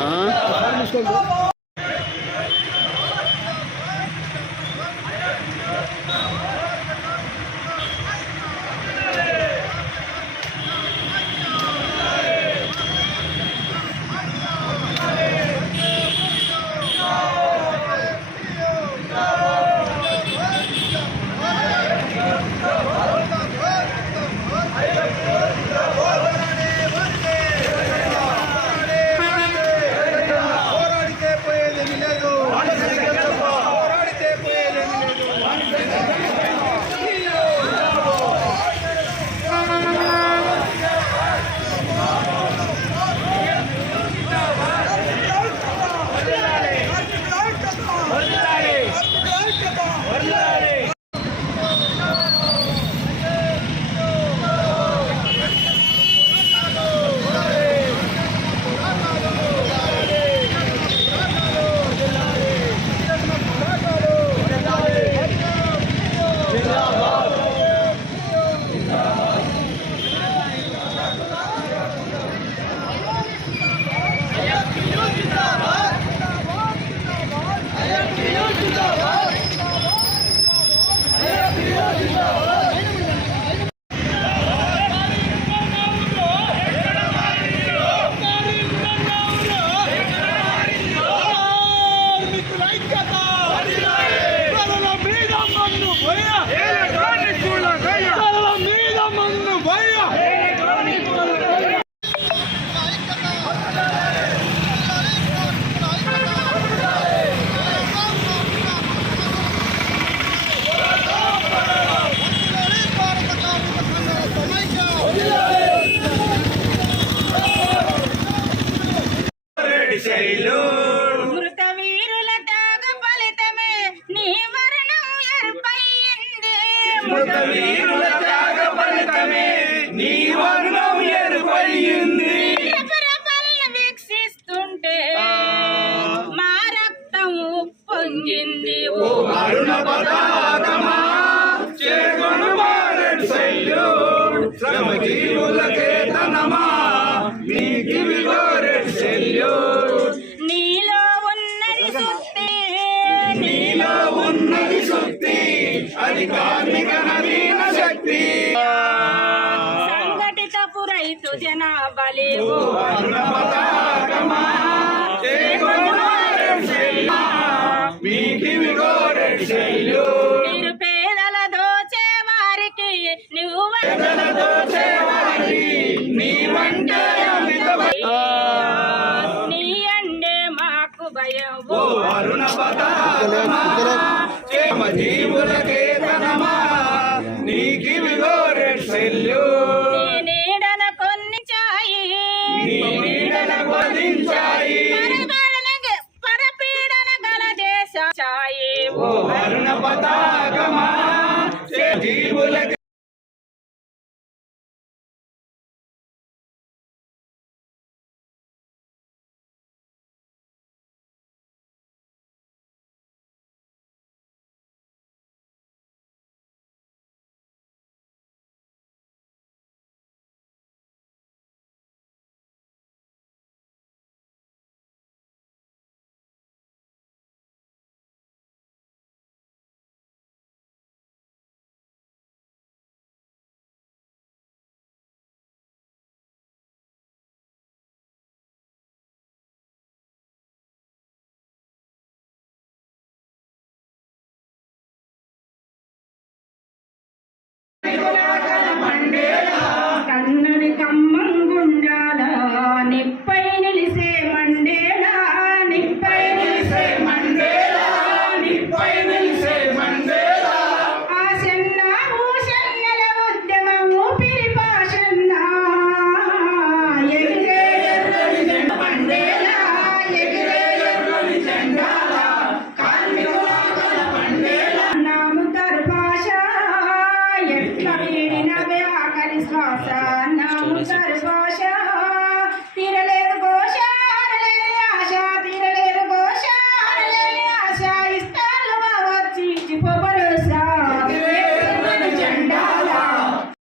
हाँ। వీరుల త్యాగ ఫలితమే నీ వర్ణం ఎరుపయ్యింది. వీక్షిస్తుంటే మా రక్తం పొంగింది ఓ అరుణ పతాకమా. చేకొను వారెడ్ సెల్యూట్ శ్రమజీవులకే తనమా. నీకి విగోరెడ్ సెల్యూట్ నీలో ఉన్నది సుత్తి. నీలో ఉన్నది శక్తి అది కార్మిక సంఘటిత పురైతు సంఘటితపు జనాబలి నిరుపేదల దోచే వారికి నువ్వు నీ అండే మాకు భయం. ఓ అరుణ పదా జీవులకే తనమా నీకి విగోరెడ్ సెల్యూట్ నీ నీడన కొన్ని చాయి. నీడన వధించాయి. పరపీడన గల దేశ చాయి. ఓ అరుణ పతాకమా జీవులకే